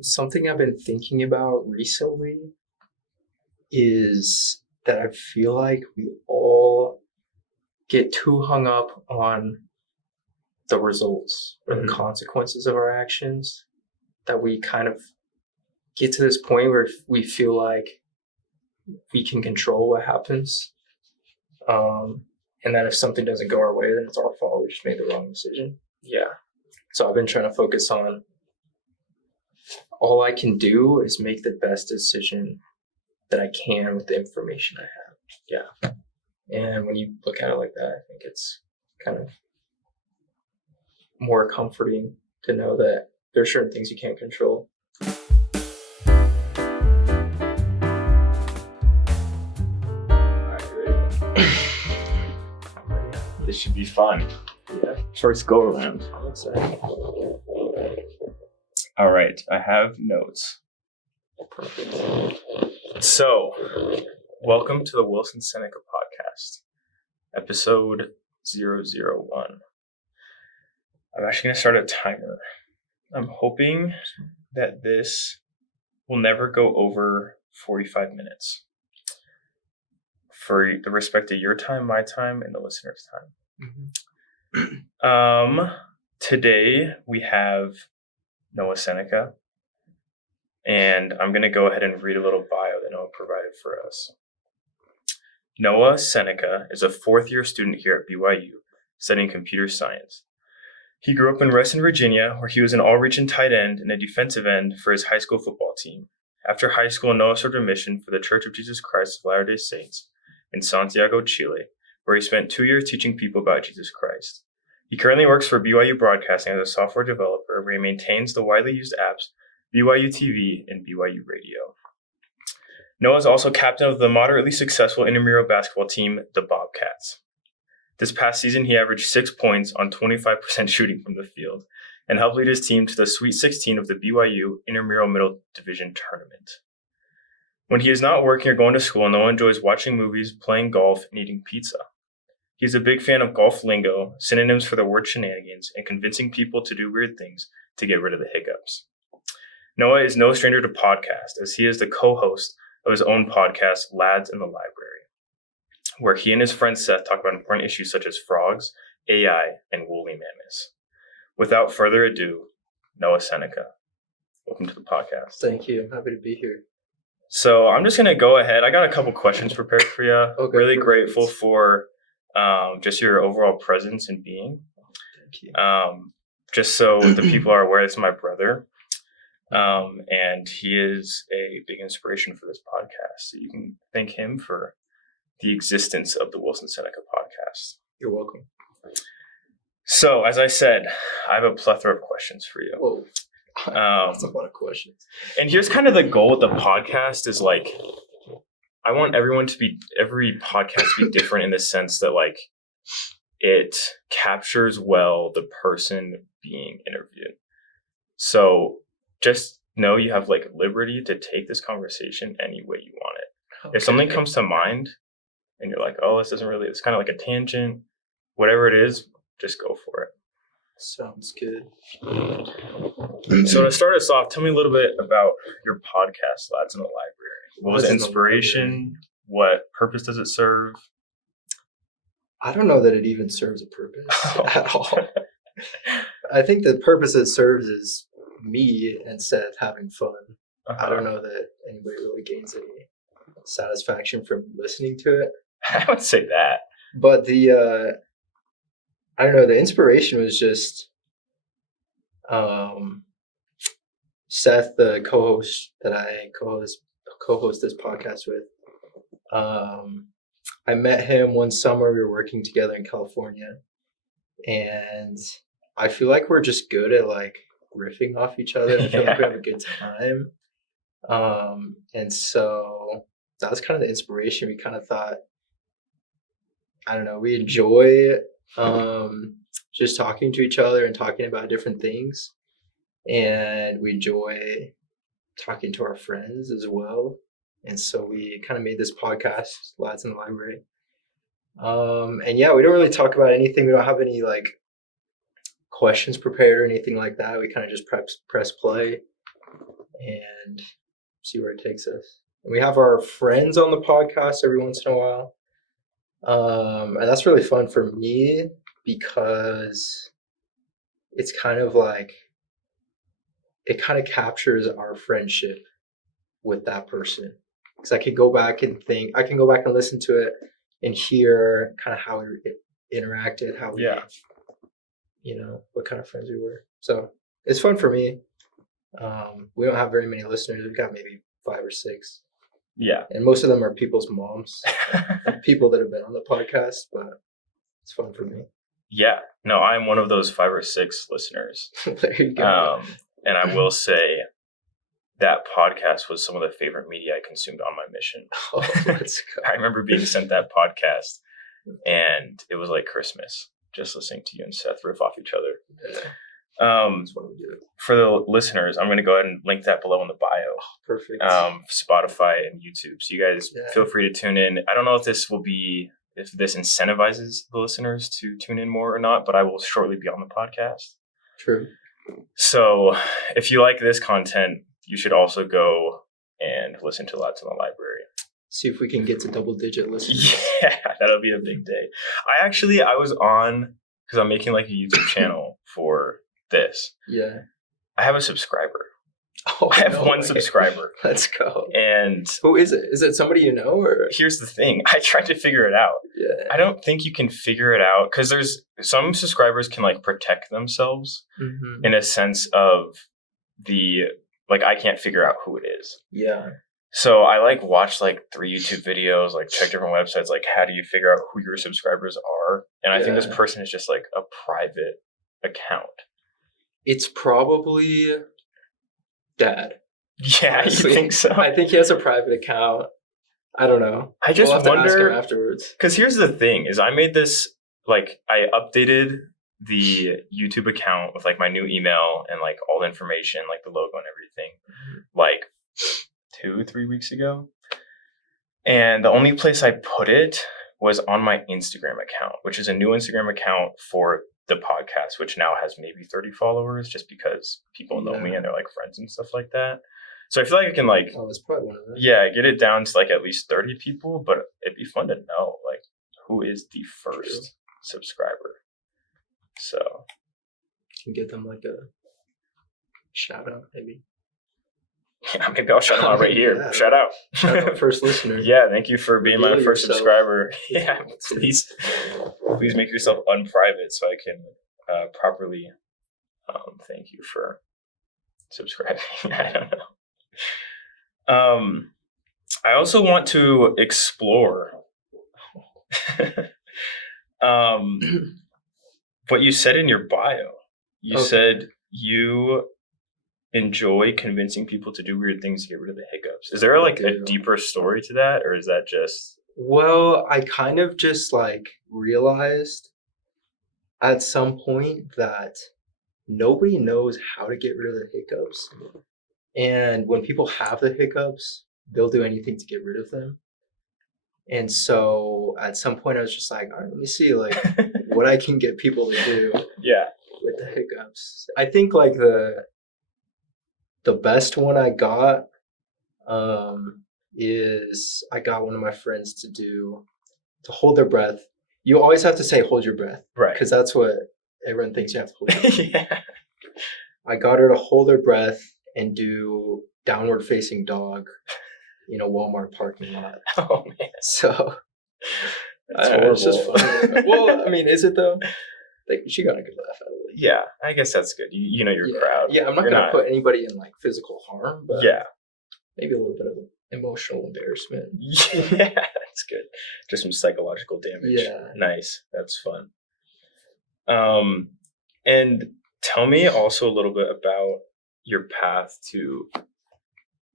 Something I've been thinking about recently is that I feel like we all get too hung up on the results or the consequences of our actions, that we kind of get to this point where we feel like we can control what happens. And that if something doesn't go our way, then it's our fault. We just made the wrong decision. Yeah. So I've been trying to focus on all I can do is make the best decision that I can with the information I have. Yeah. And when you look at it like that, I think it's kind of more comforting to know that there are certain things you can't control. This should be fun. Yeah. First go around. I'm excited. All right, I have notes. So, welcome to the Wilson Seneca podcast, episode 001. I'm actually going to start a timer. I'm hoping that this will never go over 45 minutes for the respect of your time, my time, and the listener's time. Today we have Noah Seneca, and I'm going to go ahead and read a little bio that Noah provided for us. Noah Seneca is a fourth-year student here at BYU studying computer science. He grew up in Reston, Virginia, where he was an all-region tight end and a defensive end for his high school football team. After high school, Noah served a mission for the Church of Jesus Christ of Latter-day Saints in Santiago, Chile, where he spent 2 years teaching people about Jesus Christ. He currently works for BYU Broadcasting as a software developer, where he maintains the widely used apps BYU TV and BYU Radio. Noah is also captain of the moderately successful intramural basketball team, the Bobcats. This past season, he averaged 6 points on 25% shooting from the field and helped lead his team to the Sweet 16 of the BYU Intramural Middle Division Tournament. When he is not working or going to school, Noah enjoys watching movies, playing golf, and eating pizza. He is a big fan of golf lingo, synonyms for the word shenanigans, and convincing people to do weird things to get rid of the hiccups. Noah is no stranger to podcasts, as he is the co-host of his own podcast, Lads in the Library, where he and his friend Seth talk about important issues such as frogs, AI, and woolly mammoths. Without further ado, Noah Seneca, welcome to the podcast. Thank you. I'm happy to be here. So I'm just going to go ahead. I got a couple questions prepared for you. Okay, really perfect. grateful for just your overall presence and being. Thank you. Just so the people are aware, this is my brother. And he is a big inspiration for this podcast. So you can thank him for the existence of the Wilson Seneca podcast. You're welcome. So, as I said, I have a plethora of questions for you. Whoa. That's a lot of questions. And here's kind of the goal with the podcast is like, I want every podcast to be different in the sense that like it captures well the person being interviewed. So just know you have like liberty to take this conversation any way you want it. Okay. If something comes to mind and you're like, oh, it's kind of like a tangent, whatever it is, just go for it. Sounds good. So to start us off, tell me a little bit about your podcast, Lads in the Library. What was the inspiration? What purpose does it serve? I don't know that it even serves a purpose at all. I think the purpose it serves is me and Seth having fun. I don't know that anybody really gains any satisfaction from listening to it. I would say that. But I don't know, the inspiration was just Seth, the co-host that I co-host this podcast with. I met him one summer. We were working together in California, and I feel like we're just good at like riffing off each other. I feel like we have a good time. And so that was kind of the inspiration. We kind of thought, I don't know, we enjoy just talking to each other and talking about different things, and we enjoy talking to our friends as well. And so we kind of made this podcast, Lads in the Library. And yeah, we don't really talk about anything. We don't have any like questions prepared or anything like that. We kind of just press play and see where it takes us. And we have our friends on the podcast every once in a while. And that's really fun for me because it's kind of like it kind of captures our friendship with that person. Because I can go back and listen to it and hear kind of how we interacted, how we, what kind of friends we were. So it's fun for me. We don't have very many listeners. We've got maybe 5 or 6. Yeah. And most of them are people's moms, people that have been on the podcast, but it's fun for me. Yeah. No, I'm one of those 5 or 6 listeners. There you go. And I will say that podcast was some of the favorite media I consumed on my mission. Oh, let's go. I remember being sent that podcast, and it was like Christmas, just listening to you and Seth riff off each other. Yeah. That's what we do. For the listeners, I'm going to go ahead and link that below in the bio. Oh, perfect. Spotify and YouTube. So you guys feel free to tune in. I don't know if this incentivizes the listeners to tune in more or not, but I will shortly be on the podcast. True. So if you like this content, you should also go and listen to Lots in the Library. See if we can get to double-digit listeners. Yeah, that'll be a big day. I was on, because I'm making like a YouTube channel for this. Yeah. I have a subscriber. Oh, I have one subscriber. Let's go. And who is it? Is it somebody you know? Or here's the thing. I tried to figure it out. Yeah. I don't think you can figure it out because there's some subscribers can like protect themselves in a sense of I can't figure out who it is. Yeah. So I watched 3 YouTube videos, check different websites, how do you figure out who your subscribers are? And I think this person is just a private account. It's probably Dad. Yeah, honestly. You think so? I think he has a private account. I don't know. I just wonder to ask him afterwards. Because here's the thing: is I made this I updated the YouTube account with my new email and all the information, the logo and everything, 2-3 weeks ago. And the only place I put it was on my Instagram account, which is a new Instagram account for the podcast, which now has maybe 30 followers just because people know me and they're friends and stuff like that. So I feel I can oh, it's probably one of them. Yeah, get it down to at least 30 people, but it'd be fun to know who is the first subscriber. So you can get them a shout out maybe. Yeah, maybe I'll shout them out right here. Yeah. Shout out. Shout out first listener. Yeah, thank you for being my first yourself. subscriber. Yeah, please make yourself unprivate so I can properly thank you for subscribing. I don't know. I also want to explore what you said in your bio. You said you enjoy convincing people to do weird things to get rid of the hiccups. Is there a deeper story to that, or is that just... Well, I kind of just realized at some point that nobody knows how to get rid of the hiccups. And when people have the hiccups, they'll do anything to get rid of them. And so at some point I was just all right, let me see what I can get people to do with the hiccups. I think the best one I got is I got one of my friends to hold their breath. You always have to say hold your breath. Right. Because that's what everyone thinks you have to hold your breath. Yeah. I got her to hold her breath and do downward facing dog in a Walmart parking lot. Oh man. So that's horrible. It's just funny. Well, I mean, is it though? She got a good laugh out of it. Yeah, I guess that's good. You know your crowd. Yeah, I'm not going to put anybody in physical harm, but maybe a little bit of emotional embarrassment. Yeah, that's good. Just some psychological damage. Yeah. Nice. That's fun. And tell me also a little bit about your path to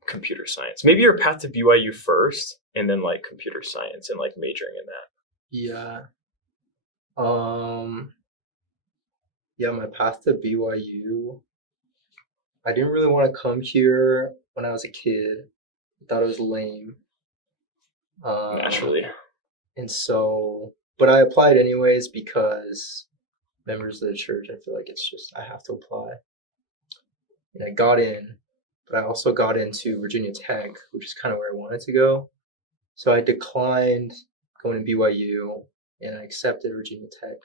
computer science. Maybe your path to BYU first, and then computer science and majoring in that. Yeah. Yeah, my path to BYU. I didn't really want to come here when I was a kid. I thought it was lame. Naturally. And so, but I applied anyways because members of the church, I feel it's just, I have to apply. And I got in, but I also got into Virginia Tech, which is kind of where I wanted to go. So I declined going to BYU and I accepted Virginia Tech.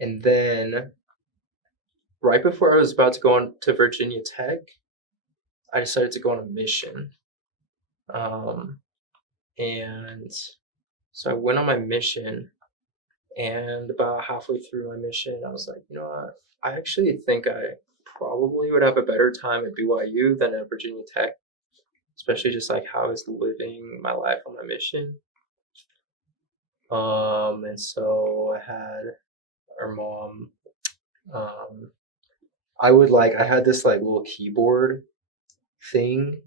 And then right before I was about to go on to Virginia Tech, I decided to go on a mission. And so I went on my mission, and about halfway through my mission, I was like, you know what? I actually think I probably would have a better time at BYU than at Virginia Tech, especially just like how I was living my life on my mission. And so I had our mom. I had this like little keyboard thing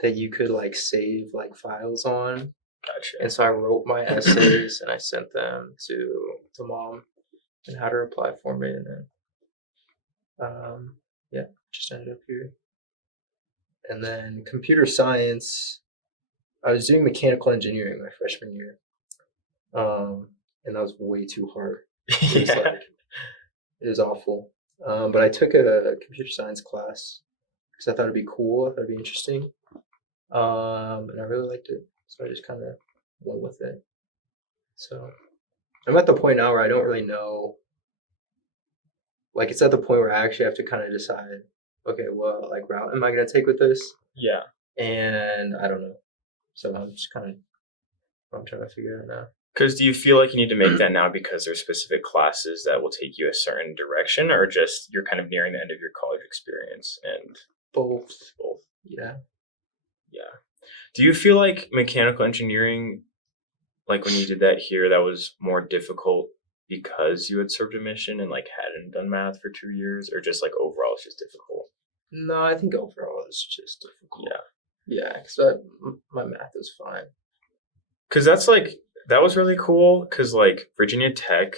that you could like save like files on. Gotcha. And so I wrote my essays and I sent them to mom and had her apply for me, and then just ended up here. And then computer science, I was doing mechanical engineering my freshman year, and that was way too hard. It was awful. But I took a computer science class because I thought it'd be cool, I thought it'd be interesting, and I really liked it, so I just kind of went with it. So I'm at the point now where I don't really know. Like, it's at the point where I actually have to kind of decide, okay, what like route am I gonna take with this? Yeah. And I don't know. So I'm just kind of I'm trying to figure it out now. Because do you feel like you need to make that now because there's specific classes that will take you a certain direction, or just you're kind of nearing the end of your college experience and Both. both? Yeah. Yeah. Do you feel like mechanical engineering, like when you did that here, that was more difficult because you had served a mission and like hadn't done math for 2 years, or just like overall it's just difficult? No, I think overall it's just difficult. Yeah. Yeah, because my math is fine. Because that was really cool. Because like Virginia Tech,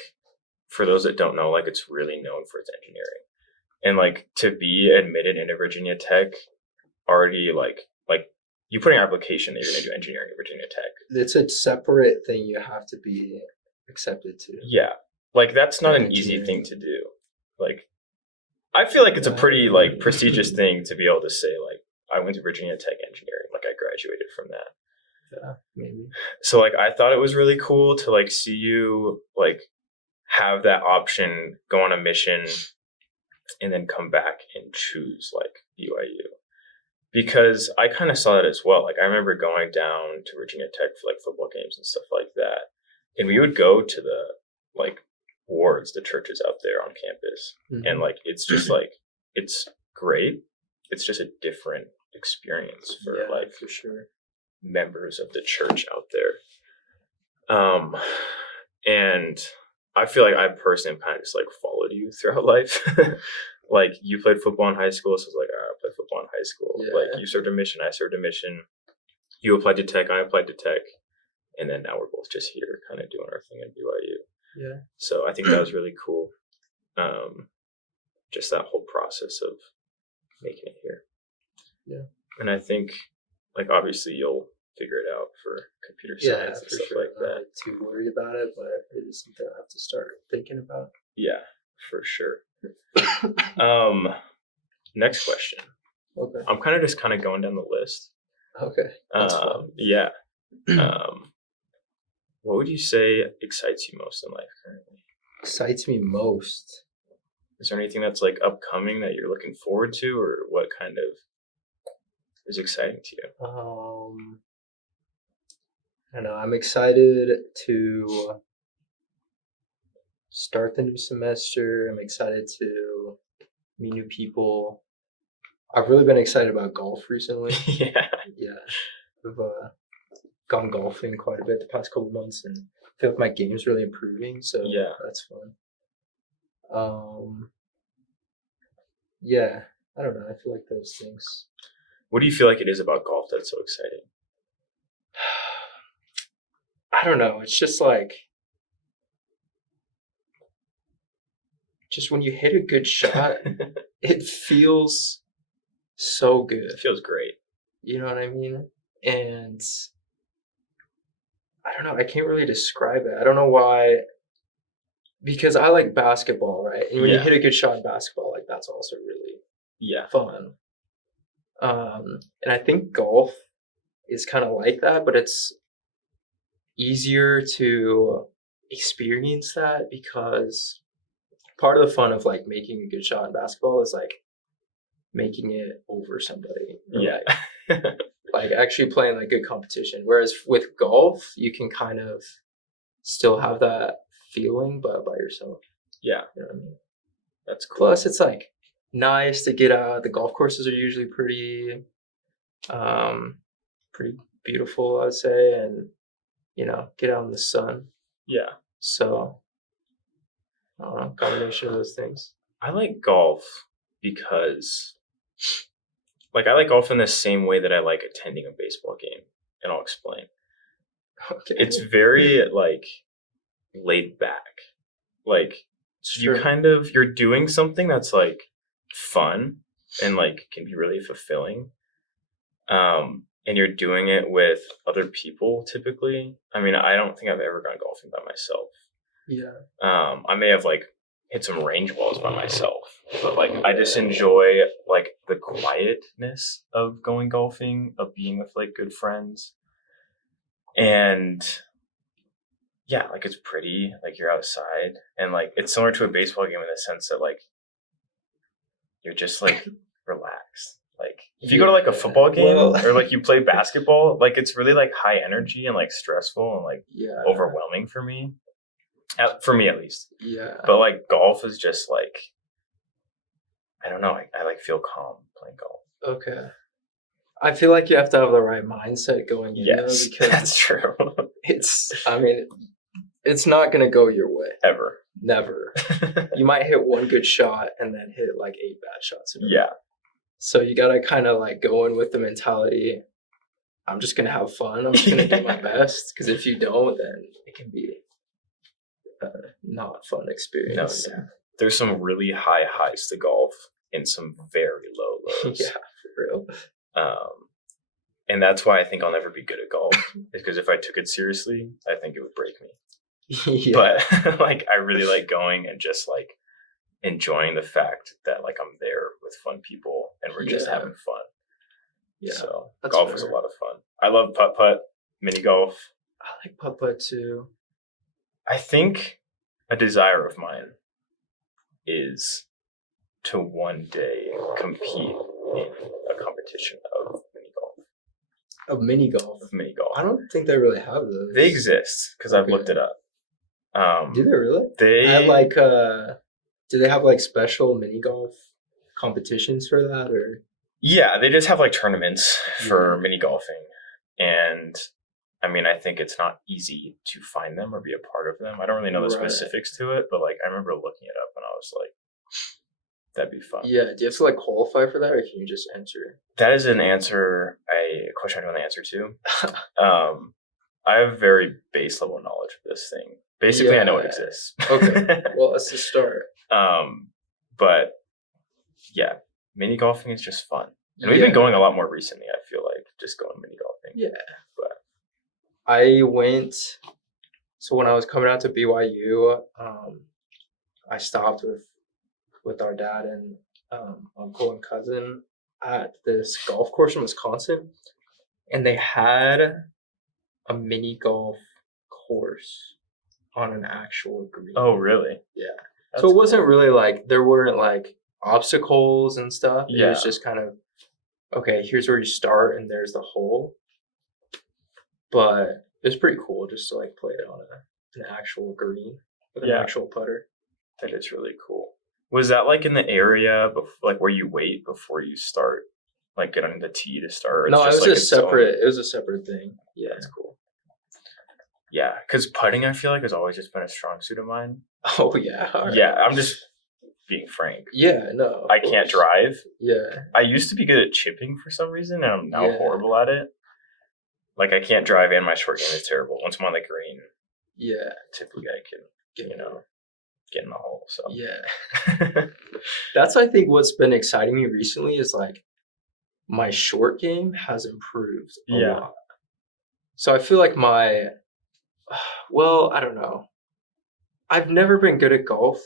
for those that don't know, like it's really known for its engineering, and like to be admitted into Virginia Tech, already like you put in your application that you're going to do engineering at Virginia Tech. It's a separate thing you have to be accepted to. Yeah, like that's not an easy thing to do. Like, I feel like it's a pretty like prestigious thing to be able to say like I went to Virginia Tech engineering, like I graduated from that. Yeah, maybe. So like I thought it was really cool to like see you like have that option, go on a mission, and then come back and choose like BYU. Because I kind of saw it as well. Like I remember going down to Virginia Tech for like football games and stuff like that, and we would go to the like wards, the churches out there on campus, and like it's just like it's great. It's just a different experience for for sure members of the church out there. And I feel like I personally kind of just like followed you throughout life. Like you played football in high school, so it's like I played football in high school. Yeah. Like you served a mission, I served a mission. You applied to Tech, I applied to Tech, and then now we're both just here, kind of doing our thing at BYU. Yeah. So I think that was really cool. Just that whole process of making it here. Yeah. And I think, like obviously, you'll figure it out for computer science and stuff like that. I'm not too worried about it, but it is something I have to start thinking about. Yeah, for sure. Next question. Okay. I'm kind of going down the list. Okay. That's fun. Yeah. What would you say excites you most in life currently? Excites me most. Is there anything that's like upcoming that you're looking forward to, or what kind of is exciting to you? I don't know. I'm excited to start the new semester. I'm excited to meet new people. I've really been excited about golf recently. Yeah. I've gone golfing quite a bit the past couple months, and I feel like my game's really improving. So yeah, that's fun. Yeah, I don't know. I feel like those things. What do you feel like it is about golf that's so exciting? I don't know. It's just like, just when you hit a good shot, it feels so good. It feels great. You know what I mean? And I don't know. I can't really describe it. I don't know why. Because I like basketball, right? And when you hit a good shot in basketball, like that's also really fun. And I think golf is kind of like that, but it's easier to experience that because part of the fun of like making a good shot in basketball is like making it over somebody. Or, Yeah. like actually playing like good competition. Whereas with golf, you can kind of still have that feeling, but by yourself. Yeah. You know what I mean? That's cool. Plus, it's like nice to get out. The golf courses are usually pretty beautiful, I'd say, and get out in the sun. Yeah. So, I don't know, combination of those things. I like golf because, like, I like golf in the same way that I like attending a baseball game, and I'll explain. Okay. It's very, like, laid back. Like, Sure. you're doing something that's, like, fun and, like, can be really fulfilling. And you're doing it with other people, typically. I mean, I don't think I've ever gone golfing by myself. Yeah. I may have, like, hit some range balls by myself, but like I just enjoy like the quietness of going golfing, of being with like good friends, and yeah, like it's pretty, like you're outside, and like it's similar to a baseball game in the sense that like you're just like relaxed. Like if you go to like a football game or like you play basketball, like it's really like high energy and like stressful and like overwhelming for me. For me at least. Yeah. But like golf is just like, I don't know. I like feel calm playing golf. Okay. I feel like you have to have the right mindset going in though, because that's true. It's not gonna go your way. Ever. Never. You might hit one good shot and then hit like 8 bad shots. Yeah. So you gotta kind of like go in with the mentality, I'm just gonna have fun. I'm just gonna do my best. Because if you don't, then it can be not fun experience. No, there's some really high highs to golf and some very low lows. Yeah, for real. And that's why I think I'll never be good at golf. Is because if I took it seriously, I think it would break me. Yeah. But like I really like going and just like enjoying the fact that like I'm there with fun people and we're just having fun. Yeah. So golf was a lot of fun. I love putt-putt, mini golf. I like putt-putt too. I think a desire of mine is to one day compete in a competition of mini golf. Of mini golf? Of mini golf. I don't think they really have those. They exist because I've looked it up. Do they really? They have like do they have like special mini golf competitions for that or? Yeah, they just have like tournaments for mini golfing, and I mean, I think it's not easy to find them or be a part of them. I don't really know the specifics to it, but like I remember looking it up and I was like, that'd be fun. Yeah, do you have to like qualify for that, or can you just enter? That is a question I don't want to answer to. I have very base level knowledge of this thing. Basically, I know it exists. Okay, well, that's the start. But yeah, mini golfing is just fun. And we've been going a lot more recently, I feel like, just going mini golfing. Yeah. But I went, so when I was coming out to BYU, I stopped with our dad and uncle and cousin at this golf course in Wisconsin. And they had a mini golf course on an actual green. Oh, really? Yeah. That's so it wasn't really like, there weren't like obstacles and stuff. Yeah. It was just kind of, okay, here's where you start and there's the hole. But it was pretty cool just to like play it on an actual green with an actual putter. That is really cool. Was that like in the area like where you wait before you start, like get on the tee to start? No, it was It was a separate thing. Yeah, that's cool. Yeah, because putting I feel like has always just been a strong suit of mine. Oh yeah. Right. Yeah, I'm just being frank. Yeah, no. I can't drive. Yeah. I used to be good at chipping for some reason, and I'm now horrible at it. Like, I can't drive, and my short game is terrible. Once I'm on the green, typically I can, get in the hole. So yeah. That's, I think, what's been exciting me recently is, like, my short game has improved a lot. So I feel like I don't know. I've never been good at golf.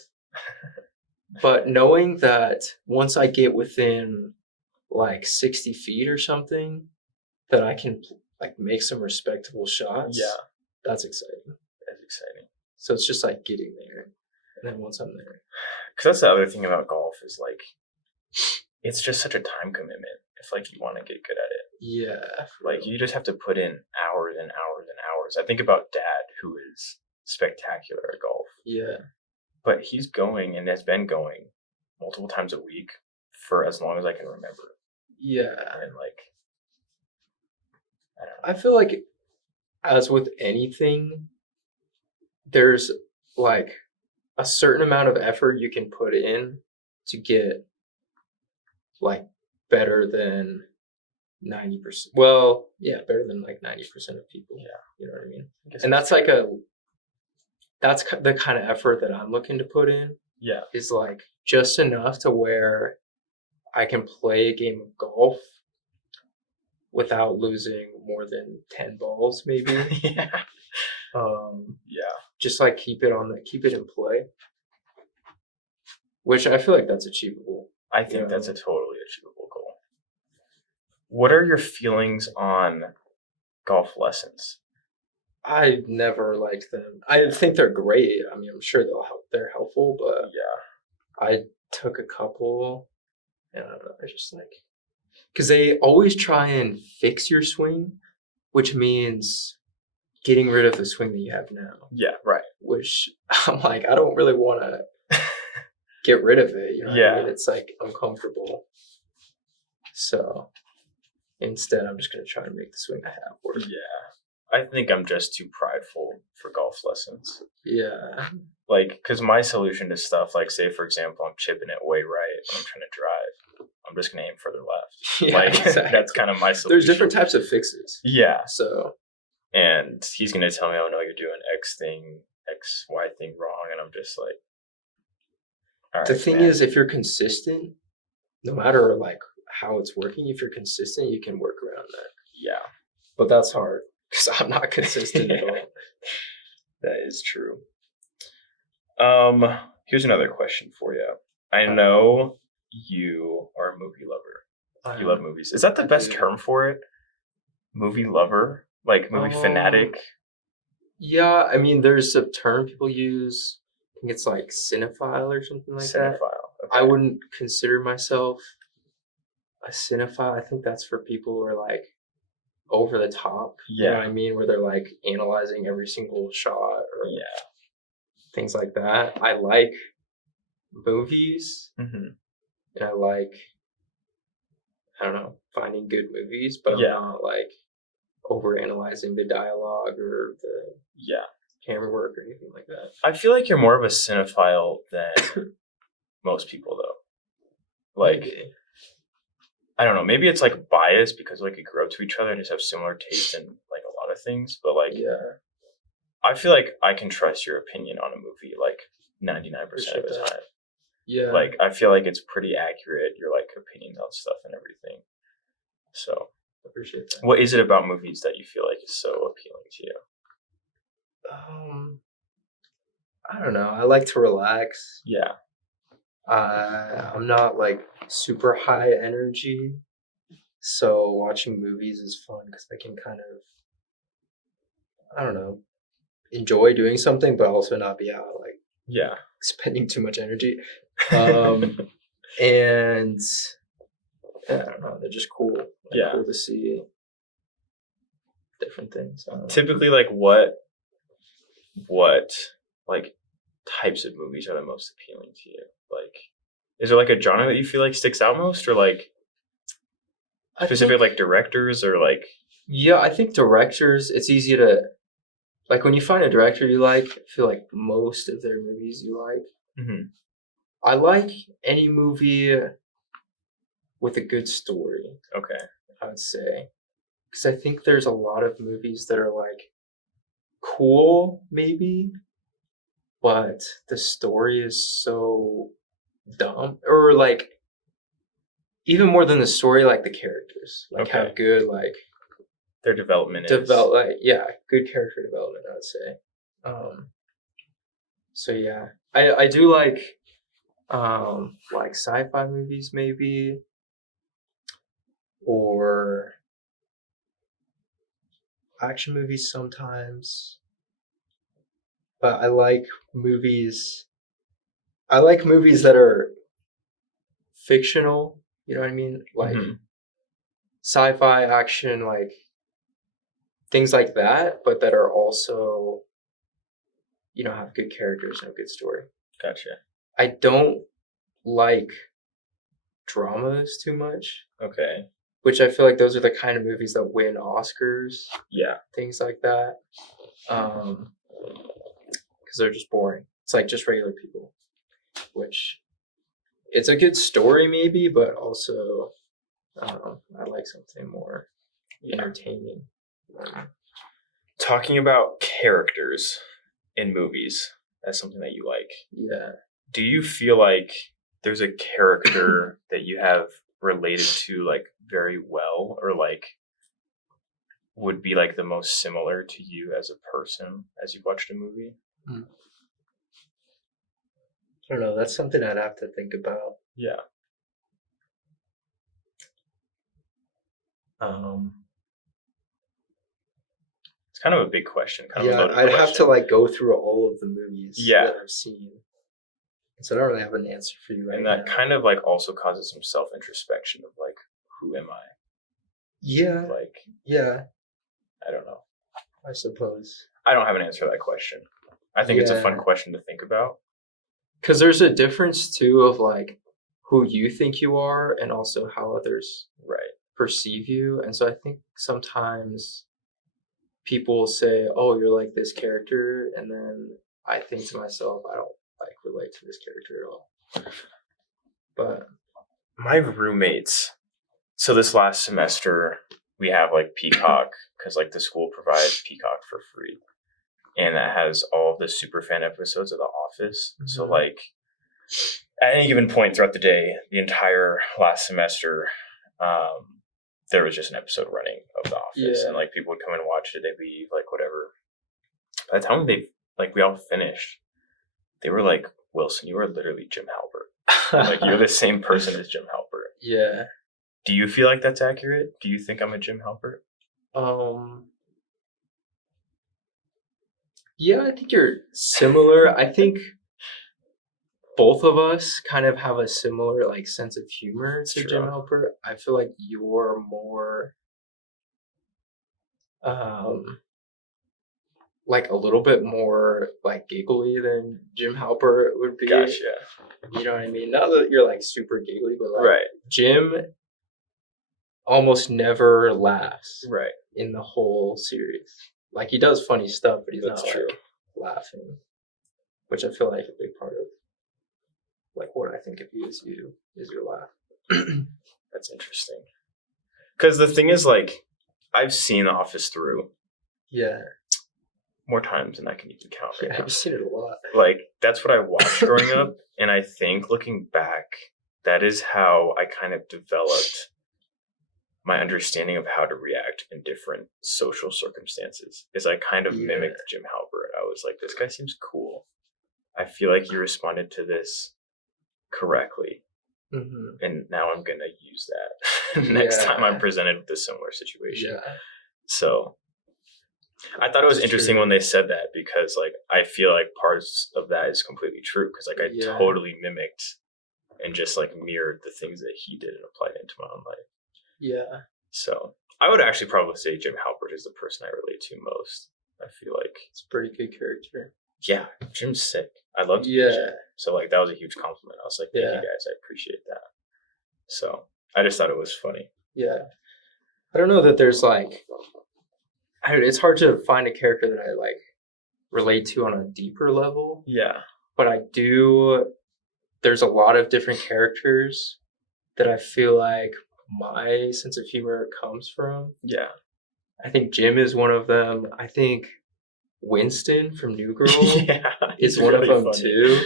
But knowing that once I get within like 60 feet or something that I can like make some respectable shots. Yeah, That's exciting. that's exciting. So it's just like getting there, and then once I'm there, Because that's the other thing about golf is like, it's just such a time commitment. If like you want to get good at it, yeah, like you just have to put in hours and hours and hours. I think about Dad, who is spectacular at golf, yeah, but he's going and has been going multiple times a week for as long as I can remember. yeah. And like, I don't know. I feel like, as with anything, there's like a certain amount of effort you can put in to get like better than 90%. Well, yeah, better than like 90% of people. Yeah. You know what I mean? I guess And it's- that's the kind of effort that I'm looking to put in, yeah, is like just enough to where I can play a game of golf without losing more than 10 balls, maybe. yeah, yeah. Just like keep it in play, which I feel like that's achievable. I think Yeah. that's a totally achievable goal. What are your feelings on golf lessons? I never liked them. I think they're great. I mean, I'm sure they're helpful, but Yeah, I took a couple, and I don't know. I just like, because they always try and fix your swing, which means getting rid of the swing that you have now. yeah, right. Which I'm like, I don't really want to get rid of it. You know what Yeah. I mean? It's like uncomfortable. So instead, I'm just gonna try and make the swing I have work. Yeah, I think I'm just too prideful for golf lessons. Yeah. Like, because my solution to stuff, like, say, for example, I'm chipping it way right when I'm trying to drive, I'm just going to aim further left. Yeah, Like, exactly. that's kind of my solution. There's different types of fixes. Yeah. So And he's going to tell me, oh, no, you're doing X, Y thing wrong. And I'm just like, all right. the thing man. is, if you're consistent, no matter like how it's working, if you're consistent, you can work around that. Yeah. But that's hard because I'm not consistent at all. That is true. Here's another question for you. I know you are a movie lover. You love movies. Is that the best term for it? Movie lover? Like movie fanatic? Yeah, I mean, there's a term people use. I think it's like cinephile or something like that. Cinephile. Okay. I wouldn't consider myself a cinephile. I think that's for people who are like over the top. You know Yeah. what I mean? Where they're like analyzing every single shot or Yeah. things like that. I like movies, Mm-hmm. and I like, I don't know, finding good movies, but Yeah. I'm not like over analyzing the dialogue or the Yeah. camera work or anything like that. I feel like you're more of a cinephile than most people, though. Like, Maybe. I don't know. Maybe it's like biased because like we grew up to each other and just have similar taste in like a lot of things. But like, Yeah, I feel like I can trust your opinion on a movie like 99% of Appreciate the that. time. yeah. Like, I feel like it's pretty accurate, your like opinions on stuff and everything. So, Appreciate that. what is it about movies that you feel like is so appealing to you? I don't know. I like to relax. Yeah. I'm not like super high energy, so watching movies is fun because I can kind of, I don't know, enjoy doing something, but also not be out like Yeah. spending too much energy. And yeah, I don't know, they're just cool. Like, Yeah. cool to see different things. I don't know. Typically, like what like types of movies are the most appealing to you? Like, is there like a genre that you feel like sticks out most, or like I specific think- like directors, or like Yeah, I think directors, it's easy to, like when you find a director you like, I feel like most of their movies you like. Mhm. I like any movie with a good story, okay, I would say. Because I think there's a lot of movies that are like cool, maybe, but the story is so dumb. Or like, even more than the story, like the characters. Like Okay. have good, like, their development is good character development, I would say. So yeah, I do like sci-fi movies maybe. or action movies sometimes. But I like movies. I like movies that are fictional. You know what I mean? Like Mhm. sci-fi, action, like things like that, but that are also, have good characters and a good story. Gotcha. I don't like dramas too much, Okay. which I feel like those are the kind of movies that win Oscars, Yeah. things like that. Because they're just boring. It's like just regular people, which it's a good story maybe, but also I like something more entertaining. Talking about characters in movies, that's something that you like. Yeah. Do you feel like there's a character that you have related to like very well, or like would be like the most similar to you as a person as you've watched a movie? I don't know. That's something I'd have to think about. Yeah. It's kind of a big question. Kind of a Yeah, loaded I'd question. have to like go through all of the movies Yeah. that I've seen. So I don't really have an answer for you right And now. that kind of like also causes some self introspection of like, who am I? Yeah. Like, Yeah, I don't know. I suppose. I don't have an answer to that question. I think it's a fun Yeah. question to think about. Because there's a difference too of like who you think you are and also how others Right. perceive you. And so I think sometimes people will say, "Oh, you're like this character," and then I think to myself, I don't like relate to this character at all. But My roommates, so this last semester, we have like Peacock because like the school provides Peacock for free. And that has all of the super fan episodes of The Office. So Mhm. like at any given point throughout the day, the entire last semester, there was just an episode running of The Office, Yeah. and like people would come and watch it. They'd leave, like whatever. By the time we all finished, they were like, "Wilson, you are literally Jim Halpert. Like you're the same person as Jim Halpert." Yeah. Do you feel like that's accurate? Do you think I'm a Jim Halpert? Yeah, I think you're similar. I think both of us kind of have a similar like sense of humor to true. Jim Halpert. I feel like you're more like a little bit more like giggly than Jim Halpert would be. Gotcha. You know what I mean? Not that you're like super giggly, but like Right. Jim almost never laughs Right. in the whole series. Like he does funny stuff, but he's That's not true. like laughing, which I feel like a big part of like what I think of you is your laugh. That's interesting. Because the thing is, like, I've seen The Office through Yeah, more times than I can even count right yeah, now. I've seen it a lot. Like, that's what I watched growing up. And I think looking back, that is how I kind of developed my understanding of how to react in different social circumstances. Is I kind of mimicked Jim Halpert. I was like, this guy seems cool. I feel like he responded to this correctly. Mm-hmm. And now I'm going to use that next time I'm presented with a similar situation. Yeah. So I thought it was interesting when they said that, because like I feel like parts of that is completely true, because like I totally mimicked and just like mirrored the things that he did and applied into my own life. Yeah. So I would actually probably say Jim Halpert is the person I relate to most. I feel like it's a pretty good character. Yeah, Jim's sick. I loved Jim. So like that was a huge compliment. I was like, thank you guys, I appreciate that. So I just thought it was funny. Yeah. I don't know that there's like it's hard to find a character that I like relate to on a deeper level. Yeah. But I do there's a lot of different characters that I feel like my sense of humor comes from. Yeah. I think Jim is one of them. I think Winston from New Girl is one of them too.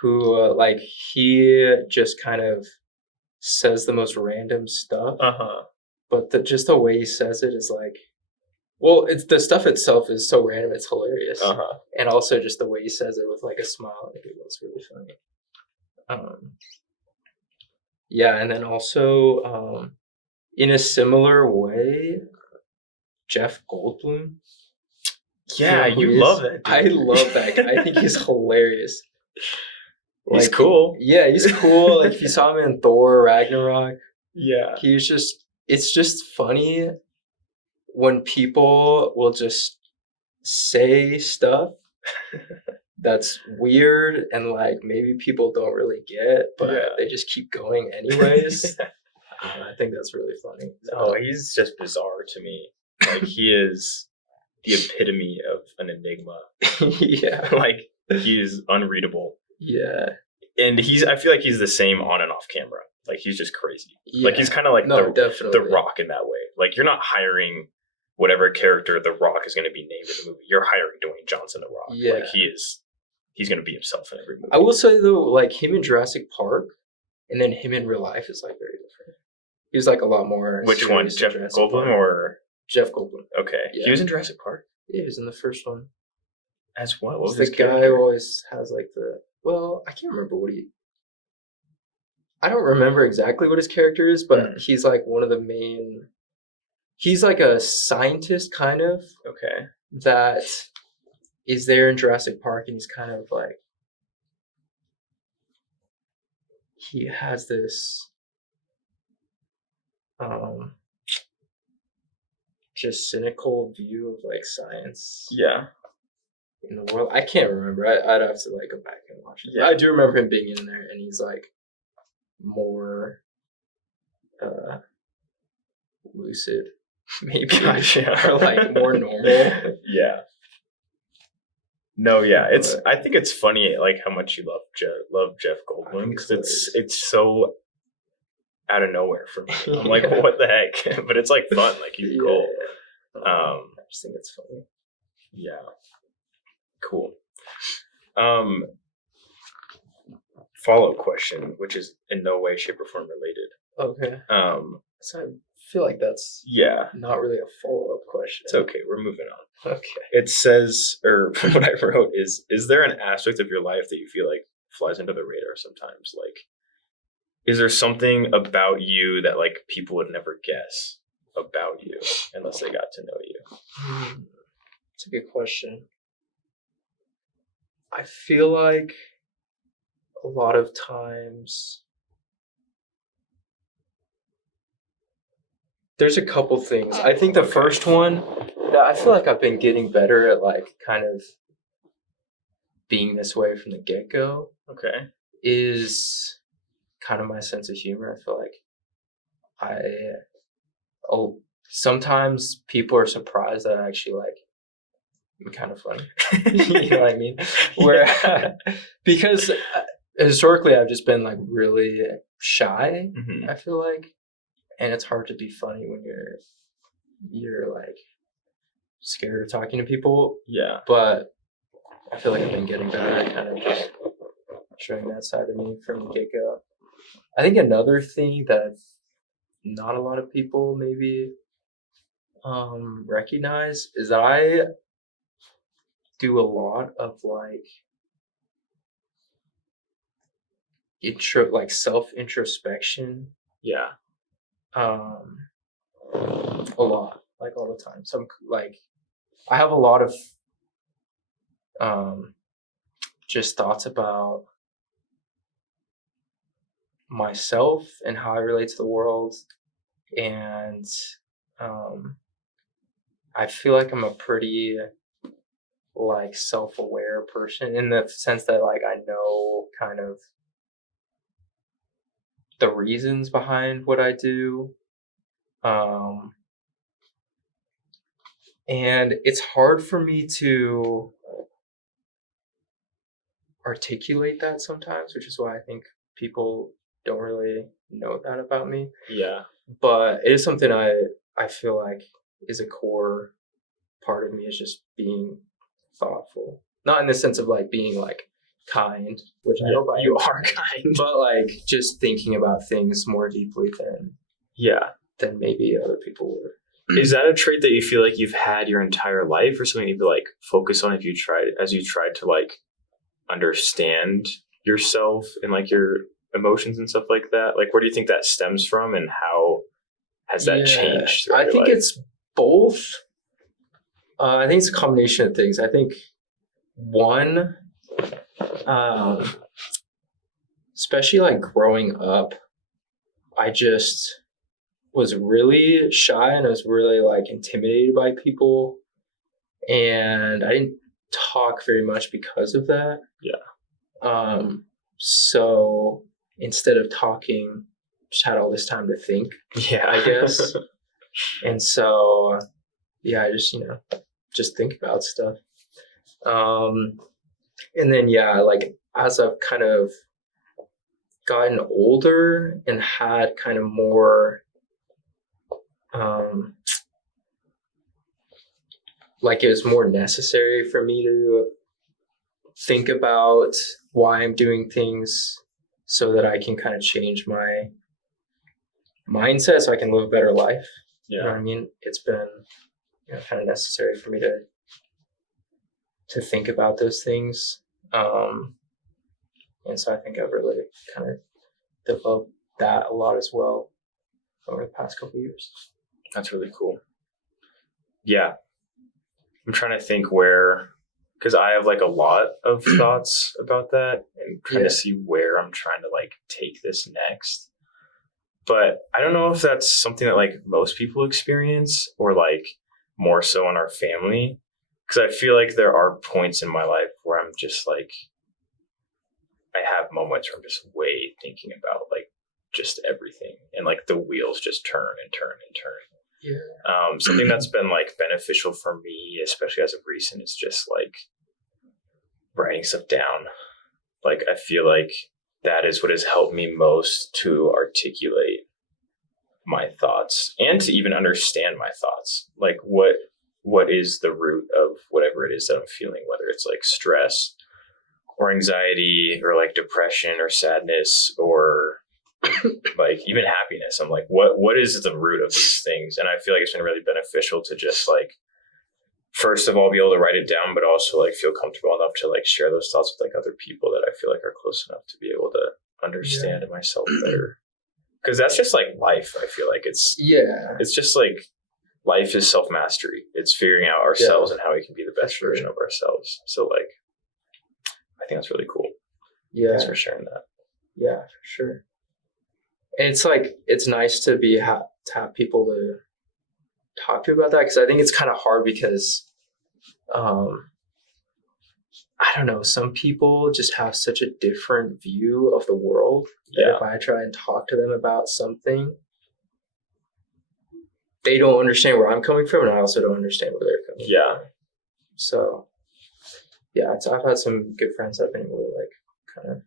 Who like he just kind of says the most random stuff. But just the way he says it is like, well, it's the stuff itself is so random, it's hilarious. And also just the way he says it with like a smile, I think it was really funny. Yeah, and then also in a similar way, Jeff Goldblum. Yeah, You know who you he is? love that dude. I love that guy. I think he's hilarious. He's cool. Yeah, he's cool. Like if you saw him in Thor Ragnarok, Yeah. it's just funny when people will just say stuff that's weird and like maybe people don't really get, but Yeah. they just keep going anyways. I think that's really funny. No, he's just bizarre to me. Like he is the epitome of an enigma. Yeah. Like he is unreadable. Yeah. And I feel like he's the same on and off camera. Like he's just crazy. Yeah. Like he's kind of like definitely. the Rock in that way. Like you're not hiring whatever character the Rock is going to be named in the movie. You're hiring Dwayne Johnson the Rock. Yeah. Like he's going to be himself in every movie. I will say though, like him in Jurassic Park and then him in real life is like very different. He was like a lot more. Which one? Jeff Goldblum or Jeff Goldblum? Okay. Yeah. He was in Jurassic Park? Yeah, he was in the first one. As what? What was the his guy character? who always has like I can't remember I don't remember exactly what his character is, but he's like one of the main. He's like a scientist, kind of. Okay. That is there in Jurassic Park, and he's kind of like. He has this. Just cynical view of like science. Yeah. In the world, I can't remember. I'd have to like go back and watch it. Yeah. I do remember him being in there, and he's like more lucid, maybe, Gotcha. or like more normal. Yeah. No, yeah, I think it's funny like how much you love Jeff Goldblum because it's so out of nowhere for me. I'm like, what the heck? But it's like fun. Like he's cool. I just think it's funny. Yeah. Cool. Follow-up question, which is in no way, shape, or form related. Okay. So I feel like that's not really a follow-up question. It's okay. We're moving on. Okay. It says, or what I wrote is there an aspect of your life that you feel like flies under the radar sometimes? Like, is there something about you that like people would never guess about you unless they got to know you? That's a good question. I feel like a lot of times there's a couple things. I think the first one that I feel like I've been getting better at like kind of being this way from the get-go. Okay. Is kind of my sense of humor. I feel like sometimes people are surprised that I actually like I'm kind of funny. You know what I mean? Because historically I've just been like really shy. I feel like, and it's hard to be funny when you're like scared of talking to people. Yeah. But I feel like I've been getting better at kind of just showing that side of me from the get-go. I think another thing that not a lot of people maybe recognize is that I do a lot of like self-introspection. Yeah. A lot, like all the time. So I have a lot of just thoughts about myself and how I relate to the world, and I feel like I'm a pretty like self-aware person in the sense that like I know kind of the reasons behind what I do, and it's hard for me to articulate that sometimes, which is why I think people don't really know that about me. Yeah. But it is something I feel like is a core part of me, is just being thoughtful. Not in the sense of like being like kind, which I hope you are kind, but like just thinking about things more deeply than maybe other people would. Is that a trait that you feel like you've had your entire life, or something you like focus on as you tried to like understand yourself and like your emotions and stuff like that? Like, where do you think that stems from, and how has that changed throughout I your think life? it's both. I think it's a combination of things. I think one, um, especially like growing up, I just was really shy and I was really like intimidated by people, and I didn't talk very much because of that. Yeah. So instead of talking, just had all this time to think, Yeah, I guess. And so, yeah, I just, just think about stuff. And then, yeah, like as I've kind of gotten older and had kind of more, like it was more necessary for me to think about why I'm doing things so that I can kind of change my mindset so I can live a better life. You know what I mean? It's been kind of necessary for me to think about those things. And so I think I've really kind of developed that a lot as well over the past couple of years. That's really cool. Yeah. I'm trying to think where, because I have like a lot of thoughts about that and trying to see where I'm trying to like take this next. But I don't know if that's something that like most people experience or like more so in our family. Because I feel like there are points in my life where I'm just like, I have moments where I'm just way thinking about like just everything and like the wheels just turn and turn and turn. Yeah. Something that's been like beneficial for me, especially as of recent, is just like writing stuff down. Like I feel like that is what has helped me most to articulate my thoughts and to even understand my thoughts. Like what is the root of whatever it is that I'm feeling, whether it's like stress or anxiety or like depression or sadness or like even happiness. I'm like, what is the root of these things? And I feel like it's been really beneficial to just like, first of all, be able to write it down, but also like feel comfortable enough to like share those thoughts with like other people that I feel like are close enough to be able to understand myself better. Because that's just like life. I feel like it's just like life is self-mastery. It's figuring out ourselves and how we can be the best version of ourselves. So like, I think that's really cool. Yeah. Thanks for sharing that. Yeah, for sure. And it's like, it's nice to to have people to talk to about that, because I think it's kind of hard because, I don't know, some people just have such a different view of the world that if I try and talk to them about something, they don't understand where I'm coming from, and I also don't understand where they're coming from. So, yeah, I've had some good friends I've been able to like kind of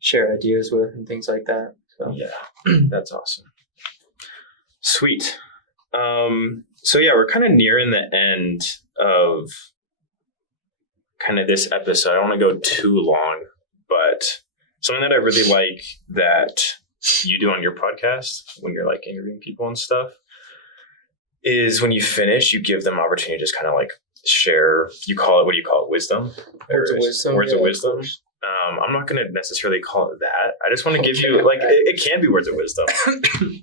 share ideas with and things like that. So. Yeah, that's awesome. Sweet. So yeah, we're kind of nearing the end of kind of this episode. I don't want to go too long, but something that I really like that you do on your podcast when you're like interviewing people and stuff is when you finish, you give them opportunity to just kind of like share, what do you call it? Wisdom? Words of wisdom. Words of wisdom. I'm not going to necessarily call it that. I just want to give you, like, it can be words of wisdom,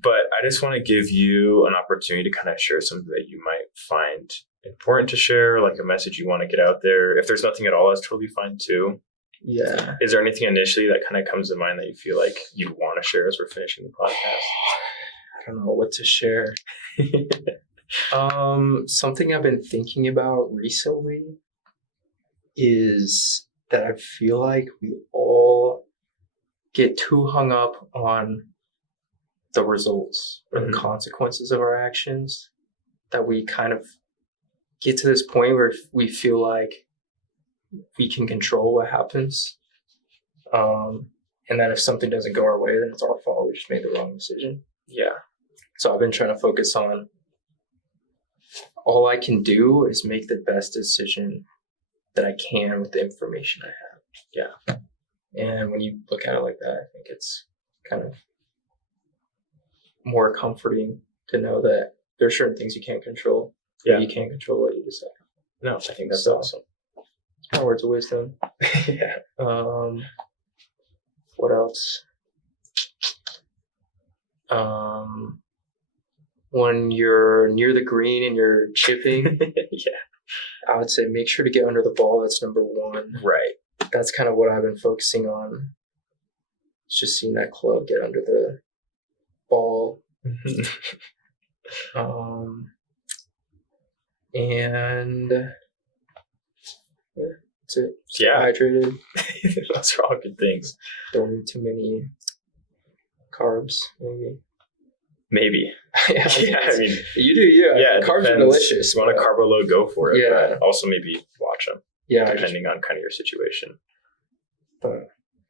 but I just want to give you an opportunity to kind of share something that you might find important to share, like a message you want to get out there. If there's nothing at all, that's totally fine too. Yeah. Is there anything initially that kind of comes to mind that you feel like you'd want to share as we're finishing the podcast? I don't know what to share. Something I've been thinking about recently is that I feel like we all get too hung up on the results or the consequences of our actions, that we kind of get to this point where we feel like we can control what happens. And that if something doesn't go our way, then it's our fault. We just made the wrong decision. Yeah. So I've been trying to focus on all I can do is make the best decision that I can with the information I have. Yeah. And when you look at it like that, I think it's kind of more comforting to know that there are certain things you can't control. Yeah. You can't control what you decide. No, I think that's awesome. It's my words of wisdom. Yeah. What else? when you're near the green and you're chipping, Yeah. I would say make sure to get under the ball. That's number one. Right. That's kind of what I've been focusing on. It's just seeing that club get under the ball. And that's it. Stay Yeah. hydrated. Those are all good things. Don't eat too many carbs, maybe. Maybe. Yeah, I mean, you do. Yeah, yeah. carbs are depends. delicious. If you want a carbo load, go for it. Yeah. But also maybe watch them, Yeah, depending on kind of your situation. but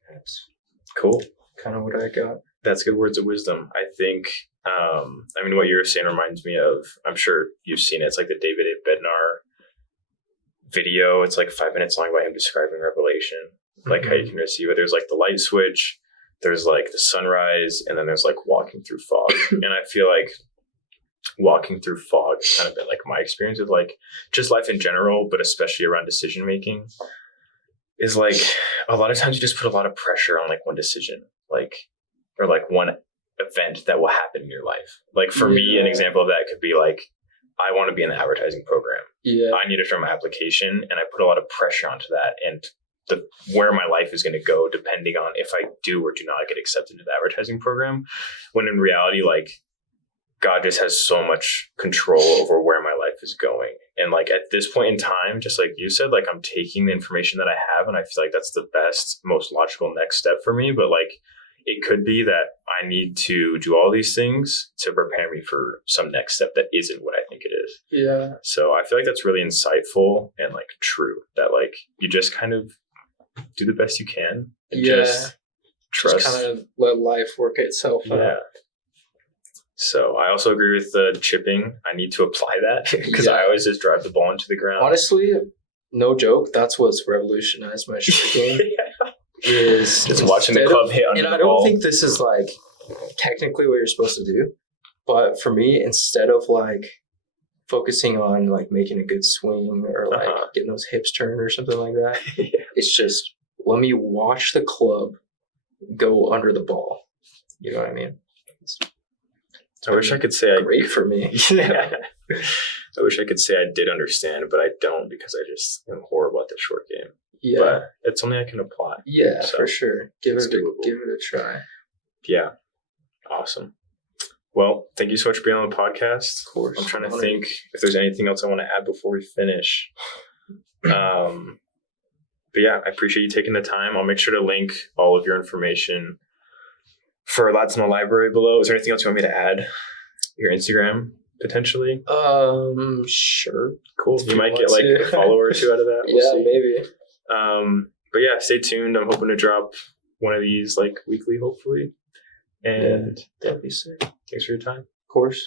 that's Cool. kind of what I got. That's good words of wisdom. I think, I mean, what you were saying reminds me of, I'm sure you've seen it. It's like the David A. Bednar video. It's like 5 minutes long by him describing Revelation, like how you can receive it. There's like the light switch, there's like the sunrise, and then there's like walking through fog. And I feel like walking through fog has kind of been like my experience with like just life in general, but especially around decision making, is like a lot of times you just put a lot of pressure on like one decision, like, or like one event that will happen in your life. Like for me, an example of that could be like, I want to be in the advertising program. Yeah. I need to start my application, and I put a lot of pressure onto that and where my life is going to go depending on if I do or do not get accepted into the advertising program. When in reality, like God just has so much control over where my life is going. And like at this point in time, just like you said, like I'm taking the information that I have, and I feel like that's the best, most logical next step for me. But like it could be that I need to do all these things to prepare me for some next step that isn't what I think it is. Yeah. So I feel like that's really insightful and like true, that like you just kind of do the best you can and just trust. Just kind of let life work itself out. Yeah. So I also agree with the chipping. I need to apply that because I always just drive the ball into the ground. Honestly, no joke, that's what's revolutionized my short game. Is just watching the club hit under and the I don't ball. think this is like technically what you're supposed to do, but for me, instead of like focusing on like making a good swing or like getting those hips turned or something like that, it's just let me watch the club go under the ball. You know what I mean? I wish I could say great for me. Yeah. I wish I could say I did understand, but I don't, because I just am horrible at the short game. Yeah. But it's something I can apply. Yeah, So, for sure. Give it's it doable. a try. Yeah. Awesome. Well, thank you so much for being on the podcast. Of course. I'm trying to think if there's anything else I want to add before we finish. But yeah, I appreciate you taking the time. I'll make sure to link all of your information for Lads in the Library below. Is there anything else you want me to add? Your Instagram, potentially? Sure. Cool. If You you might want get like to. a follower or two out of that. We'll Yeah, see. maybe. But yeah, stay tuned. I'm hoping to drop one of these like weekly, hopefully. And That'd be sick. thanks for your time. Of course.